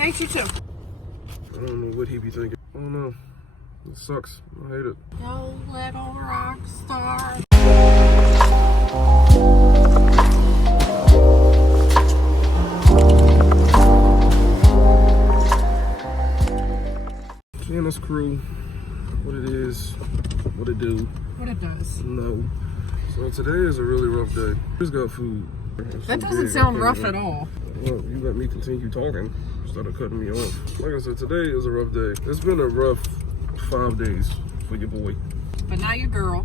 Thanks, you too. I don't know what he be thinking. I don't know. It sucks. I hate it. No little rock star. Janice crew, what it is, what it do. What it does. No. So today is a really rough day. Just got food. That doesn't sound rough at all. Well, you let me continue talking instead of cutting me off. Like I said, today is a rough day. It's been a rough 5 days for your boy. But not your girl.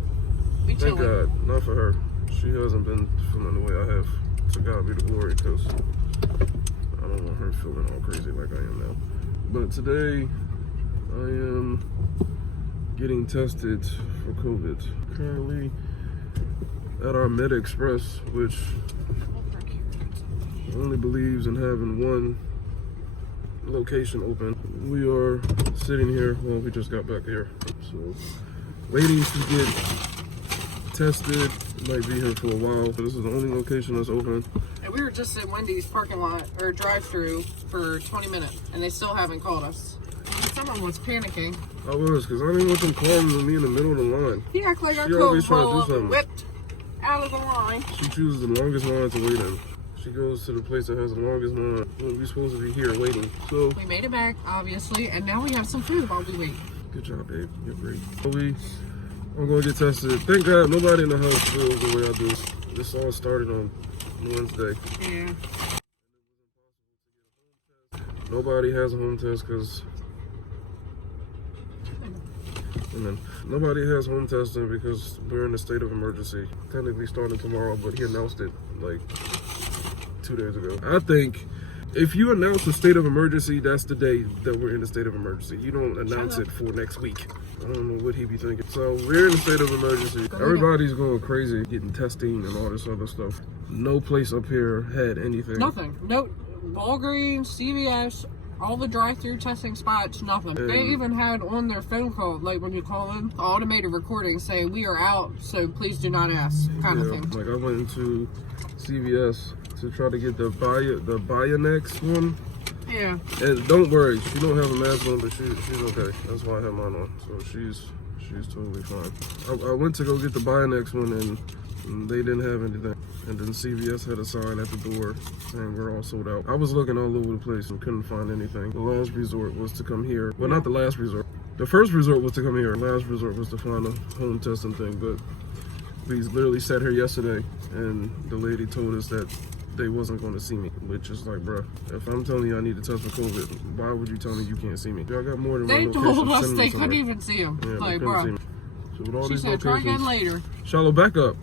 We Thank chilling. God, not for her. She hasn't been feeling the way I have. To God be the glory, because I don't want her feeling all crazy like I am now. But today, I am getting tested for COVID. Currently at our Med Express, which only believes in having one location open. We are sitting here, well, we just got back here, so waiting to get tested. Might be here for a while. This is the only location that's open. And we were just in Wendy's parking lot, or drive-thru, for 20 minutes, and they still haven't called us. Someone was panicking. I was, because I didn't want them calling me in the middle of the line. He acted like I She always could trying to do roll something. whipped out of the line. She chooses the longest line to wait in. She goes to the place that has the longest line. Well, we're supposed to be here waiting. So We made it back, obviously, and now we have some food while we wait. good job, babe. You're great. I'm gonna get tested. Thank God nobody in the house feels the way I do. This all started on Wednesday. Yeah. Nobody has a home test because nobody has home testing because we're in a state of emergency. Technically starting tomorrow, but he announced it like 2 days ago. I think if you announce a state of emergency, that's the day that we're in a state of emergency. You don't announce it for next week. I don't know what he be thinking. So we're in a state of emergency. Everybody's going crazy, getting testing and all this other stuff. No place up here had anything. Nothing. No, Walgreens, CVS, all the drive-through testing spots, nothing. They even had on their phone call, like when you call in, automated recording saying, "We are out, so please do not ask," kind of thing. Like I went into CVS to try to get the Bionex one. Yeah. And don't worry, she don't have a mask on, but she's okay. That's why I have mine on. So she's totally fine. I went to go get the Bionex one and they didn't have anything. And then CVS had a sign at the door saying we're all sold out. I was looking all over the place and couldn't find anything. The last resort was to come here. Well, not the last resort. The first resort was to come here. The last resort was to find a home testing thing. But we literally sat here yesterday and the lady told us that they wasn't going to see me, which is like, bruh, if I'm telling you I need to test for COVID, why would you tell me you can't see me? Y'all got more than They one location. told us Send me they somewhere. couldn't even see him. Yeah, Like, they couldn't see bro. me. So with all She these said, try locations, again later. Shallow, back up.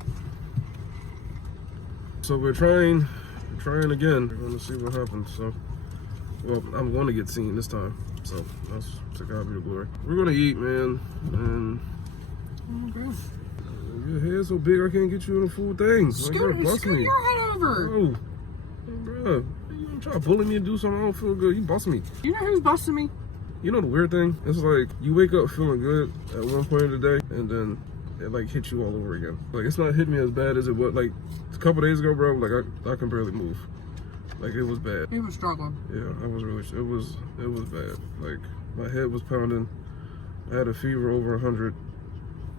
So we're trying again. We're going to see what happens. So, well, I'm going to get seen this time. So that's to God be the glory. We're going to eat, man. And your head's so big I can't get you in a full thing. Scoot your your head over. Oh, bruh. You try to bully me and do something I don't feel good. You bust me. You know who's busting me? You know the weird thing? It's like you wake up feeling good at one point of the day and then it like hits you all over again. Like it's not hitting me as bad as it was like a couple days ago, bro. Like I can barely move. Like it was bad. He was struggling. Yeah, I was really, it was bad. Like my head was pounding. I had a fever over 100.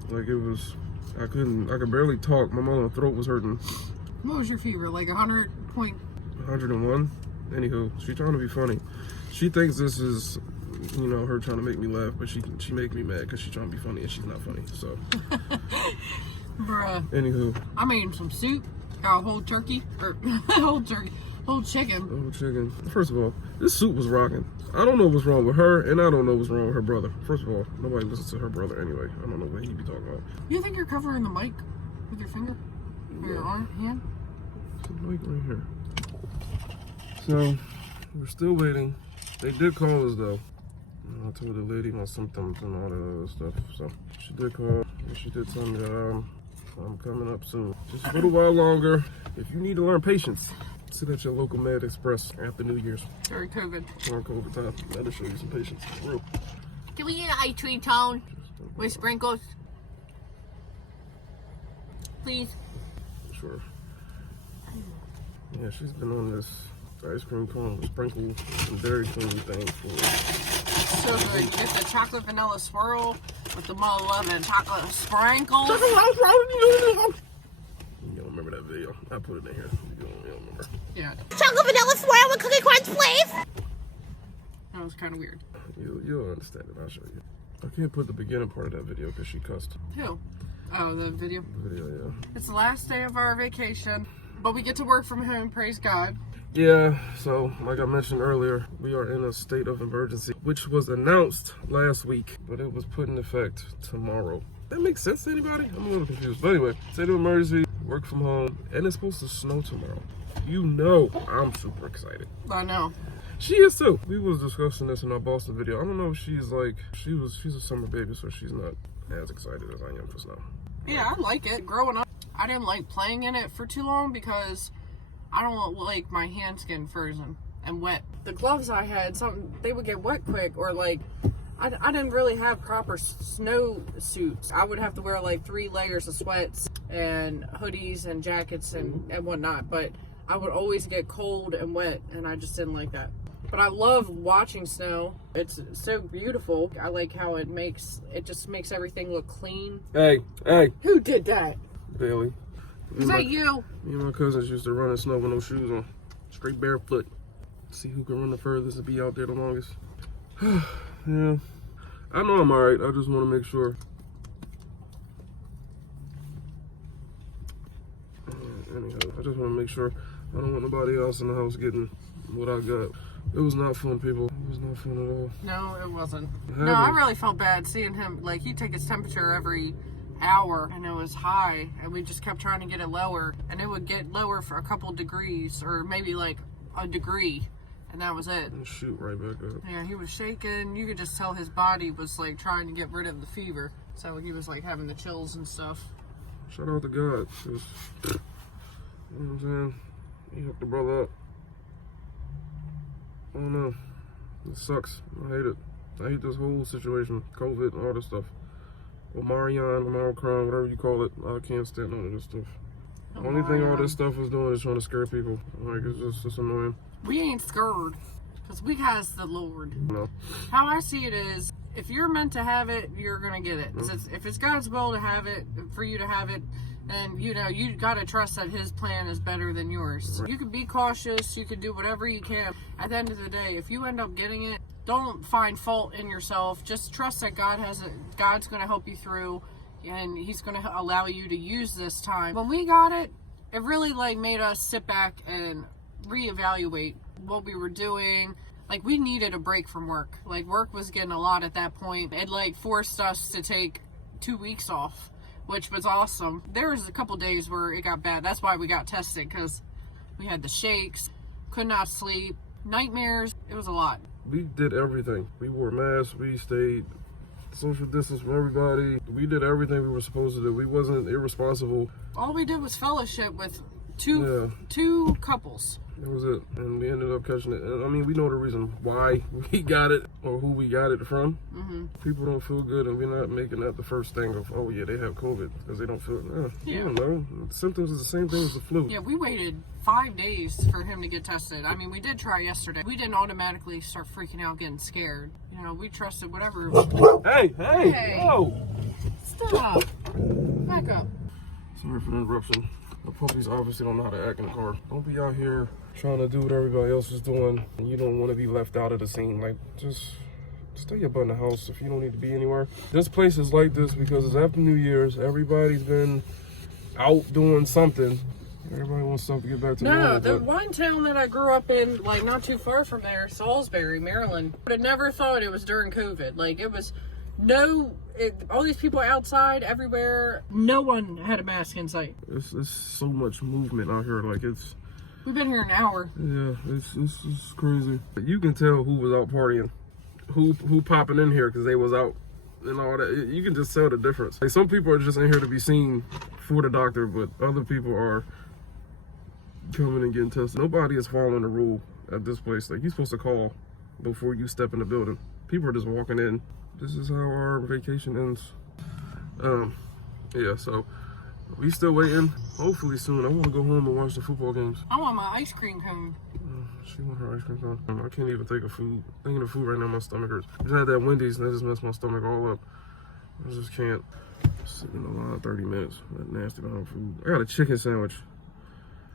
Like it was, I could barely talk. My mama's throat was hurting. What was your fever? Like 100 point? 101. Anywho, she trying to be funny. She thinks this is, you know, her trying to make me laugh, but she make me mad because she's trying to be funny and she's not funny. So, Bruh. Anywho, I made him some soup. Got a whole turkey or whole chicken. Oh, chicken. First of all, this soup was rocking. I don't know what's wrong with her, and I don't know what's wrong with her brother. First of all, nobody listens to her brother anyway. I don't know what he be talking about. You think you're covering the mic with your finger? Or your arm, hand? There's a mic right here. So, we're still waiting. They did call us though. I told the lady my symptoms and all that other stuff. So, she did call, and she did tell me that I'm coming up soon. Just a little while longer. If you need to learn patience, sit at your local Med Express after New Year's. During COVID. During COVID time. That'll show you some patience. For real. Can we get an ice cream cone with sprinkles? Please. Sure. Yeah, she's been on this Ice cream cone with sprinkle and Dairy Queen thing. So good. You get the chocolate vanilla swirl with the mother-loving chocolate sprinkles. You don't remember that video? I put it in here. You don't remember. Yeah. Chocolate vanilla swirl with cookie crunch, please. That was kind of weird. You'll understand it. I'll show you. I can't put the beginning part of that video because she cussed. Who? Oh, the video? The video, yeah. It's the last day of our vacation, but we get to work from home, praise God. Yeah, so like I mentioned earlier, we are in a state of emergency, which was announced last week, but it was put in effect tomorrow. That makes sense to anybody? I'm a little confused. But anyway, state of emergency, work from home, and it's supposed to snow tomorrow. You know I'm super excited. I know. She is too. We was discussing this in our Boston video. I don't know if she's like, she's a summer baby, so she's not as excited as I am for snow. Yeah, I like it. Growing up, I didn't like playing in it for too long because I don't like my hands getting frozen and wet. The gloves I had, they would get wet quick, or like, I didn't really have proper snow suits. I would have to wear like 3 layers of sweats and hoodies and jackets and whatnot, but I would always get cold and wet, and I just didn't like that. But I love watching snow. It's so beautiful. I like how it just makes everything look clean. Hey. Who did that? Bailey. Is that you? Me and my cousins used to run in snow with no shoes on. Straight barefoot. See who can run the furthest and be out there the longest. Yeah. I know I'm alright. I just want to make sure. Anyhow, I just want to make sure I don't want nobody else in the house getting what I got. It was not fun, people. It was not fun at all. No, it wasn't. No, I really felt bad seeing him. Like, he'd take his temperature every hour, and it was high, and we just kept trying to get it lower, and it would get lower for a couple degrees, or maybe like a degree, and that was it. And shoot right back up. Yeah, he was shaking. You could just tell his body was like trying to get rid of the fever, so he was like having the chills and stuff. Shout out to God. You know what I'm saying? He hooked the brother up. I don't know. It sucks. I hate it. I hate this whole situation. COVID and all this stuff. Omicron, whatever you call it. I can't stand none of this stuff. The only thing all this stuff is doing is trying to scare people. Like, it's just annoying. We ain't scared, because we has the Lord. No. How I see it is, if you're meant to have it, you're going to get it. If it's God's will to have it, for you to have it, then, you know, you got to trust that his plan is better than yours. Right. You can be cautious. You can do whatever you can. At the end of the day, if you end up getting it, don't find fault in yourself. Just trust that God's going to help you through, and he's going to allow you to use this time. When we got it, it really like made us sit back and reevaluate what we were doing. Like, we needed a break from work. Like, work was getting a lot at that point. It like forced us to take 2 weeks off, which was awesome. There was a couple days where it got bad. That's why we got tested, because we had the shakes, could not sleep, nightmares. It was a lot. We did everything. We wore masks. We stayed social distance from everybody. We did everything we were supposed to do. We wasn't irresponsible. All we did was fellowship with two couples. That was it. And we ended up catching it. And I mean, we know the reason why we got it or who we got it from. Mm-hmm. People don't feel good, and we're not making that the first thing of, oh yeah, they have COVID because they don't feel it. You don't know. The symptoms are the same thing as the flu. Yeah, we waited 5 days for him to get tested. I mean, we did try yesterday. We didn't automatically start freaking out, getting scared. You know, we trusted whatever. Hey! Whoa! Stop. Back up. Sorry for the interruption. The puppies obviously don't know how to act in the car. Don't be out here trying to do what everybody else is doing, and you don't want to be left out of the scene. Like, just stay your butt in the house if you don't need to be anywhere. This place is like this because it's after New Year's. Everybody's been out doing something. Everybody wants stuff to get back to normal. No, the one town that I grew up in, like not too far from there, Salisbury, Maryland. But I never thought it was during COVID. Like, it was all these people outside everywhere. No one had a mask in sight. It's so much movement out here. Like, we've been here an hour. Yeah, it's crazy. You can tell who was out partying, who popping in here because they was out and all that. You can just tell the difference. Like, some people are just in here to be seen for the doctor, but other people are coming and getting tested. Nobody is following the rule at this place. Like, you're supposed to call before you step in the building. People are just walking in. This is how our vacation ends. Yeah, so we still waiting. Hopefully soon. I want to go home and watch the football games. I want my ice cream cone. She want her ice cream cone. I can't even think of food. Thinking of food right now, my stomach hurts. I just had that Wendy's and that just messed my stomach all up. I just can't. Sitting in the line 30 minutes. That nasty behind food. I got a chicken sandwich.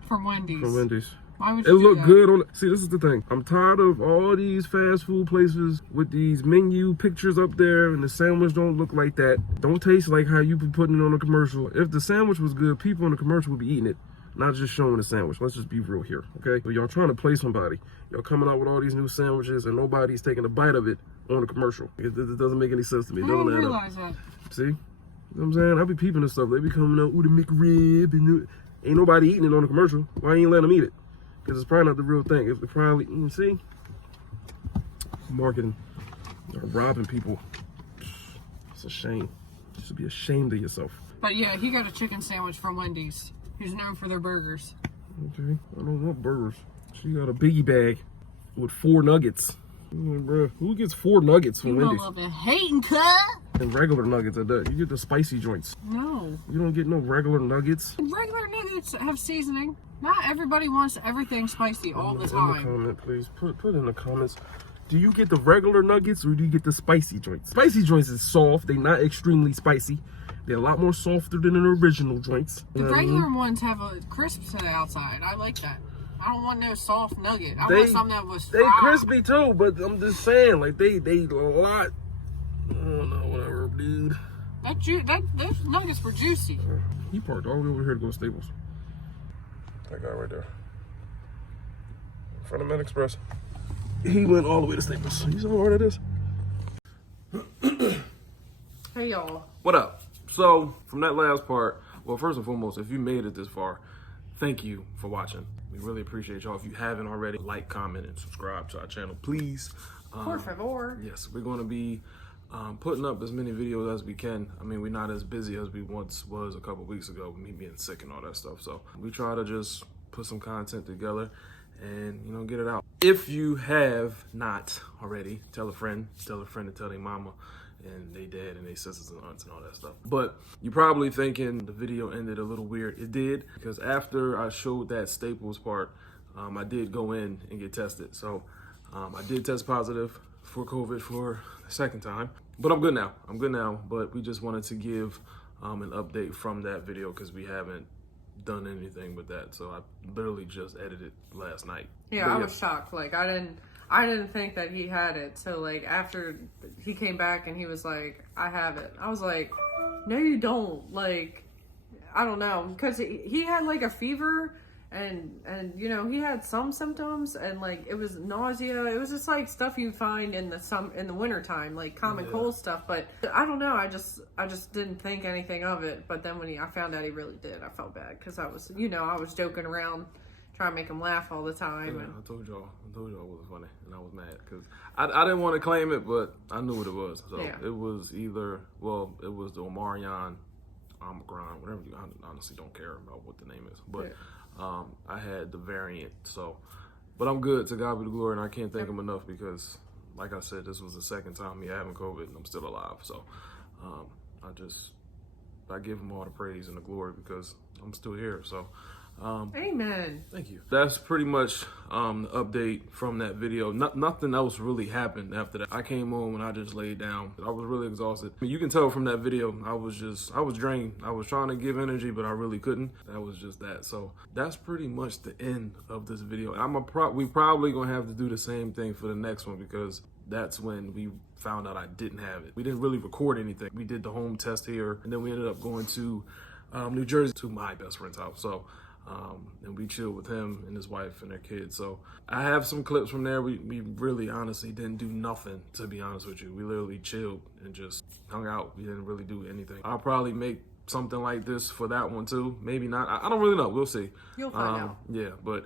From Wendy's. From Wendy's. Why would It you do looked that? good on. See, this is the thing. I'm tired of all these fast food places with these menu pictures up there, and the sandwich don't look like that. Don't taste like how you be putting it on a commercial. If the sandwich was good, people in the commercial would be eating it, not just showing the sandwich. Let's just be real here, okay? So y'all trying to play somebody. Y'all coming out with all these new sandwiches, and nobody's taking a bite of it on the commercial. It doesn't make any sense to me. It I doesn't didn't add up. realize that. See? You know what I'm saying? I be peeping and stuff. They be coming out with a McRib, and ain't nobody eating it on the commercial. Why ain't letting them eat it? Because it's probably not the real thing. It's probably, you see? Marketing. They're robbing people. It's a shame. You should be ashamed of yourself. But yeah, he got a chicken sandwich from Wendy's, who's known for their burgers. Okay, I don't want burgers. She got a biggie bag with 4 nuggets. Bruh, who gets 4 nuggets from You Wendy's? love it hating, cuh? And regular nuggets at that. You get the spicy joints. No. You don't get no regular nuggets. Regular nuggets have seasoning. Not everybody wants everything spicy all the In the time. comment, please. Put in the comments. Do you get the regular nuggets or do you get the spicy joints? Spicy joints is soft. They're not extremely spicy. They're a lot more softer than the original joints. The You know what I mean? regular ones have a crisp to the outside. I like that. I don't want no soft nugget. I They- want something that was They fried. crispy too, but I'm just saying, like they a lot. I don't know, whatever, dude. Those nuggets were juicy. He parked all the way over here to go to Staples. That guy right there. In front of Med Express. He went all the way to Staples. You saw where that is? Hey y'all. What up? So, from that last part, well, first and foremost, if you made it this far, thank you for watching. We really appreciate y'all. If you haven't already, like, comment, and subscribe to our channel, please. Por favor. Yes, we're going to be putting up as many videos as we can. I mean, we're not as busy as we once was a couple weeks ago, me being sick and all that stuff. So we try to just put some content together and, you know, get it out. If you have not already, tell a friend to tell their mama and they dad and they sisters and aunts and all that stuff. But you're probably thinking the video ended a little weird. It did, because after I showed that Staples part, I did go in and get tested. So I did test positive for COVID for the second time, but I'm good now. But we just wanted to give an update from that video because we haven't done anything with that. So I literally just edited last night. Yeah, But I was shocked. Like I didn't think that he had it. So like after he came back and he was like, I have it. I was like, no, you don't. Like, I don't know. Because he had like a fever and you know, he had some symptoms and like it was nausea. It was just like stuff you find in the winter time, like common cold stuff. But I don't know. I just didn't think anything of it. But then when I found out he really did, I felt bad because I was joking around, trying to make him laugh all the time. Yeah, And I told y'all it was funny, and I was mad because I didn't want to claim it, but I knew what it was. So Yeah. it was it was the Omarion, Omicron, whatever. I honestly don't care about what the name is, but I had the variant. So, but I'm good. To God be the glory, and I can't thank him enough because, like I said, this was the second time me having COVID, and I'm still alive. So, I give him all the praise and the glory because I'm still here. So. Amen. Thank you. That's pretty much the update from that video. Nothing else really happened after that. I came home and I just laid down. I was really exhausted. I mean, you can tell from that video, I was drained. I was trying to give energy, but I really couldn't. That was just that. So that's pretty much the end of this video. And we probably gonna have to do the same thing for the next one because that's when we found out I didn't have it. We didn't really record anything. We did the home test here, and then we ended up going to New Jersey to my best friend's house. So. And we chilled with him and his wife and their kids. So I have some clips from there. We really honestly didn't do nothing, to be honest with you. We literally chilled and just hung out. We didn't really do anything. I'll probably make something like this for that one too. Maybe not. I don't really know. We'll see. You'll find out. Yeah, but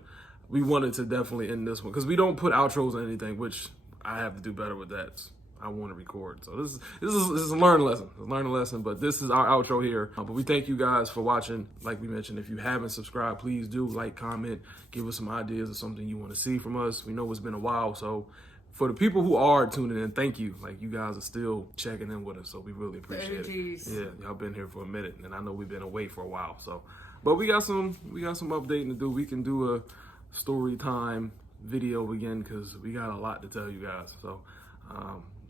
we wanted to definitely end this one because we don't put outros or anything, which I have to do better with that. I want to record. So this is a learning lesson. But this is our outro here. But we thank you guys for watching. Like we mentioned, if you haven't subscribed, please do like, comment, give us some ideas of something you want to see from us. We know it's been a while, so for the people who are tuning in, thank you. Like, you guys are still checking in with us, so we really appreciate it. Yeah, y'all been here for a minute, and I know we've been away for a while. So, but we got some updating to do. We can do a story time video again because we got a lot to tell you guys. So,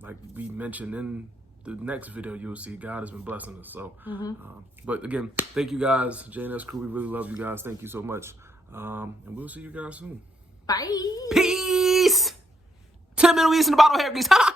like we mentioned in the next video, you'll see God has been blessing us. So, but again, thank you guys, JNS crew. We really love you guys. Thank you so much, and we'll see you guys soon. Bye. Peace to the Middle East and the bottle hair grease. Ha!